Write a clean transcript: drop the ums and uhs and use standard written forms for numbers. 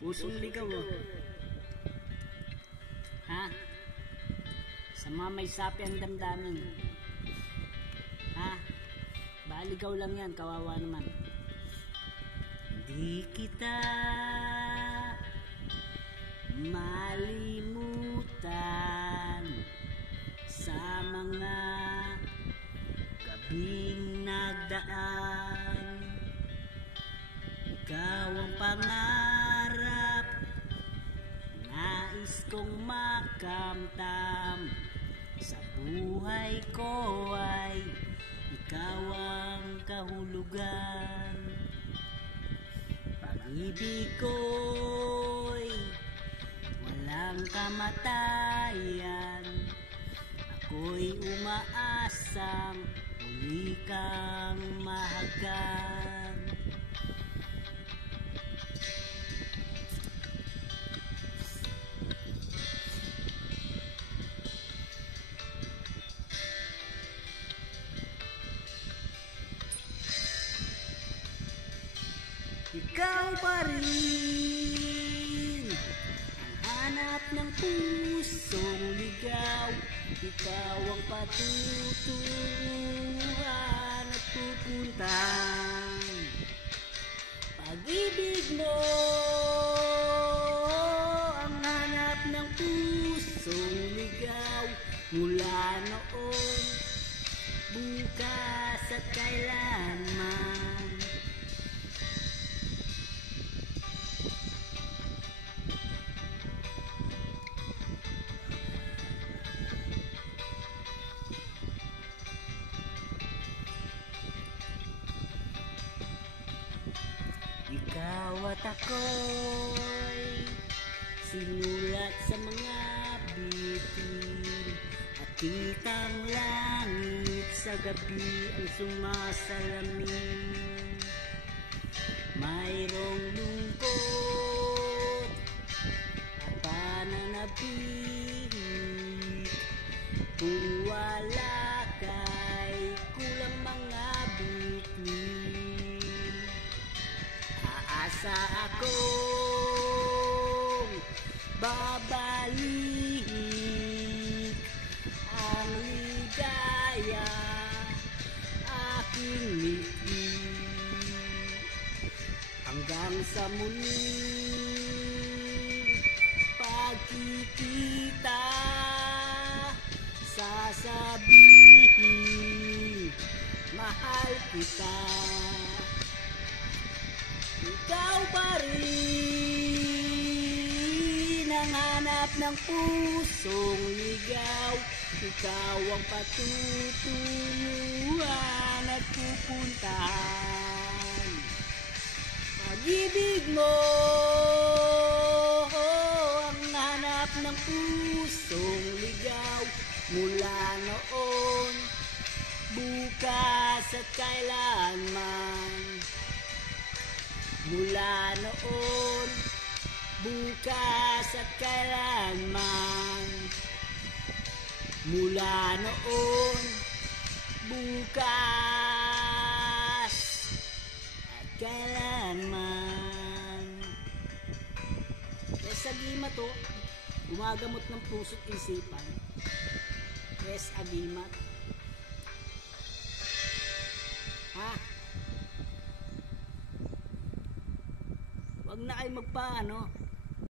Pusong ligaw oh. Ha? Sa mga may sapi ang damdamin. Ha? Baligaw lang yan, kawawa naman. Di kita malimutan sa mga gabing nagdaan. Ikaw ang pangarap, nais kong makamtam. Sa buhay ko ay ikaw ang kahulugan. Pag-ibig ko'y walang kamatayan. Ako'y umaasang muli kang mahagan. Ikaw pa rin ang hanap ng pusong ligaw. Ikaw ang patutunguhan at pupuntahan. Pag-ibig mo ang hanap ng pusong ligaw. Mula noon, bukas at kailanman. Ikaw at ako'y sinulat sa mga bituin. At kitang langit sa gabi ang sumasalamin. Mayroong lungkot at pananabik. Kung wala ka'y kulang mga bituin. Aasa akong babalik ang ligaya aking ngiti. Hanggang sa muling pagkikita, sasabihin mahal kita. Ikaw pa rin ang hanap ng pusong ligaw. Ikaw ang patutunguhan at pupuntahan. Pag-ibig mo ang hanap ng pusong ligaw. Mula noon, bukas at kailanman. Mula noon, bukas at kailanman. Mula noon, bukas at kailanman. Yes, agimat to, gumagamot ng puso't isipan. Yes, agimat. Ha? Wag na kayo magpaano